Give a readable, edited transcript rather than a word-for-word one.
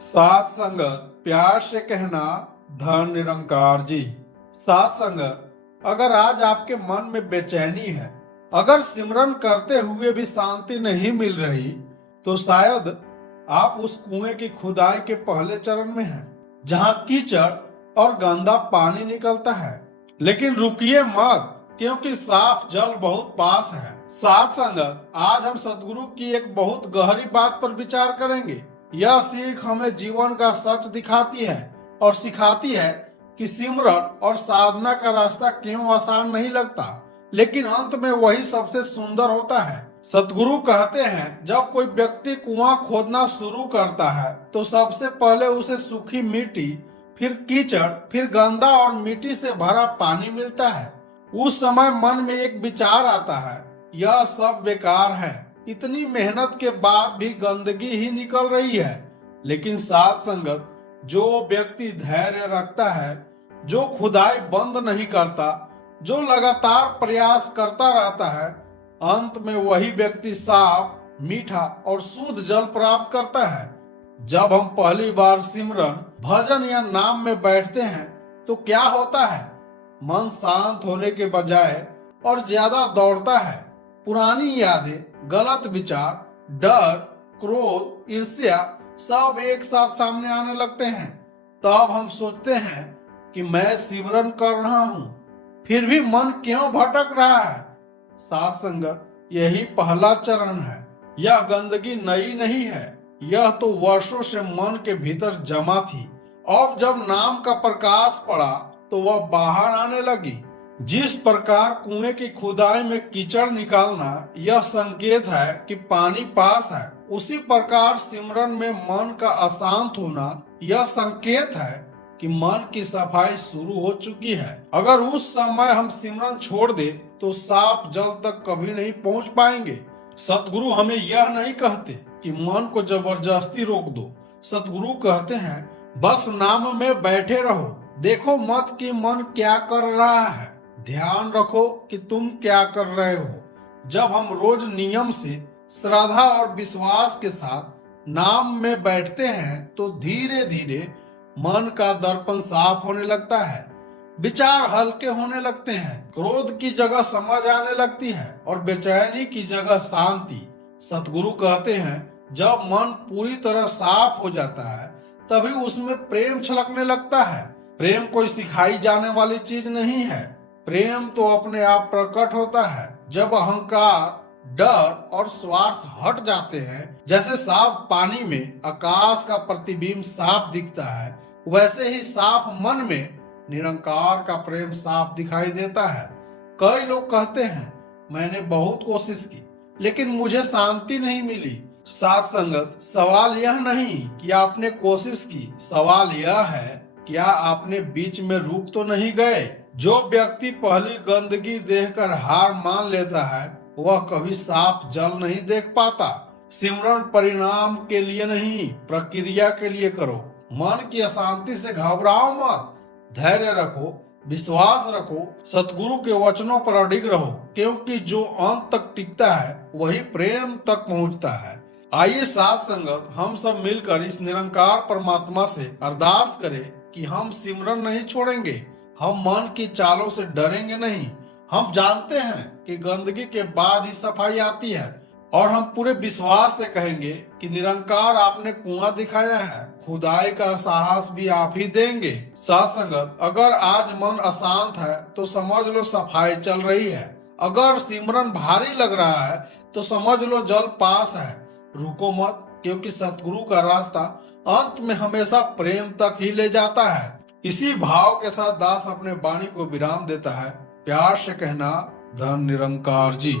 सात संगत प्यार से कहना धन निरंकार जी। सात संगत, अगर आज आपके मन में बेचैनी है, अगर सिमरन करते हुए भी शांति नहीं मिल रही, तो शायद आप उस कुएं की खुदाई के पहले चरण में हैं, जहां कीचड़ और गंदा पानी निकलता है। लेकिन रुकिए मत, क्योंकि साफ जल बहुत पास है। सात संगत, आज हम सतगुरु की एक बहुत गहरी बात पर विचार करेंगे। यह सीख हमें जीवन का सच दिखाती है और सिखाती है कि सिमरन और साधना का रास्ता क्यों आसान नहीं लगता, लेकिन अंत में वही सबसे सुंदर होता है। सतगुरु कहते हैं, जब कोई व्यक्ति कुआं खोदना शुरू करता है तो सबसे पहले उसे सूखी मिट्टी, फिर कीचड़, फिर गंदा और मिट्टी से भरा पानी मिलता है। उस समय मन में एक विचार आता है, यह सब बेकार है, इतनी मेहनत के बाद भी गंदगी ही निकल रही है। लेकिन साथ संगत, जो व्यक्ति धैर्य रखता है, जो खुदाई बंद नहीं करता, जो लगातार प्रयास करता रहता है, अंत में वही व्यक्ति साफ, मीठा और शुद्ध जल प्राप्त करता है। जब हम पहली बार सिमरन, भजन या नाम में बैठते हैं तो क्या होता है? मन शांत होने के बजाय और ज्यादा दौड़ता है। पुरानी यादें, गलत विचार, डर, क्रोध, ईर्ष्या सब एक साथ सामने आने लगते हैं। तब हम सोचते हैं कि मैं सिमरन कर रहा हूँ, फिर भी मन क्यों भटक रहा है? साथ संगत, यही पहला चरण है। यह गंदगी नई नहीं है, यह तो वर्षों से मन के भीतर जमा थी। अब जब नाम का प्रकाश पड़ा तो वह बाहर आने लगी। जिस प्रकार कुएं की खुदाई में कीचड़ निकालना यह संकेत है कि पानी पास है, उसी प्रकार सिमरन में मन का अशांत होना यह संकेत है कि मन की सफाई शुरू हो चुकी है। अगर उस समय हम सिमरन छोड़ दे तो साफ जल तक कभी नहीं पहुंच पाएंगे। सतगुरु हमें यह नहीं कहते कि मन को जबरदस्ती रोक दो। सतगुरु कहते हैं, बस नाम में बैठे रहो, देखो मत कि मन क्या कर रहा है, ध्यान रखो कि तुम क्या कर रहे हो। जब हम रोज नियम से, श्रद्धा और विश्वास के साथ नाम में बैठते हैं तो धीरे धीरे मन का दर्पण साफ होने लगता है, विचार हल्के होने लगते हैं, क्रोध की जगह समझ आने लगती है और बेचैनी की जगह शांति। सतगुरु कहते हैं, जब मन पूरी तरह साफ हो जाता है तभी उसमें प्रेम छलकने लगता है। प्रेम कोई सिखाई जाने वाली चीज नहीं है। प्रेम तो अपने आप प्रकट होता है जब अहंकार, डर और स्वार्थ हट जाते हैं। जैसे साफ पानी में आकाश का प्रतिबिंब साफ दिखता है, वैसे ही साफ मन में निरंकार का प्रेम साफ दिखाई देता है। कई लोग कहते हैं, मैंने बहुत कोशिश की लेकिन मुझे शांति नहीं मिली। साथ संगत, सवाल यह नहीं कि आपने कोशिश की, सवाल यह है, क्या आपने बीच में रुक तो नहीं गए? जो व्यक्ति पहली गंदगी देखकर हार मान लेता है, वह कभी साफ जल नहीं देख पाता। सिमरन परिणाम के लिए नहीं, प्रक्रिया के लिए करो। मन की अशांति से घबराओ मत, धैर्य रखो, विश्वास रखो, सतगुरु के वचनों पर अडिग रहो, क्योंकि जो अंत तक टिकता है वही प्रेम तक पहुंचता है। आइए साथ संगत, हम सब मिलकर इस निरंकार परमात्मा से अरदास करें कि हम सिमरन नहीं छोड़ेंगे, हम मन की चालों से डरेंगे नहीं। हम जानते हैं कि गंदगी के बाद ही सफाई आती है, और हम पूरे विश्वास से कहेंगे कि निरंकार आपने कुआं दिखाया है, खुदाई का साहस भी आप ही देंगे। साथ संगत, अगर आज मन अशांत है तो समझ लो सफाई चल रही है। अगर सिमरन भारी लग रहा है तो समझ लो जल पास है। रुको मत, क्योंकि सतगुरु का रास्ता अंत में हमेशा प्रेम तक ही ले जाता है। इसी भाव के साथ दास अपने वाणी को विराम देता है। प्यार से कहना धन निरंकार जी।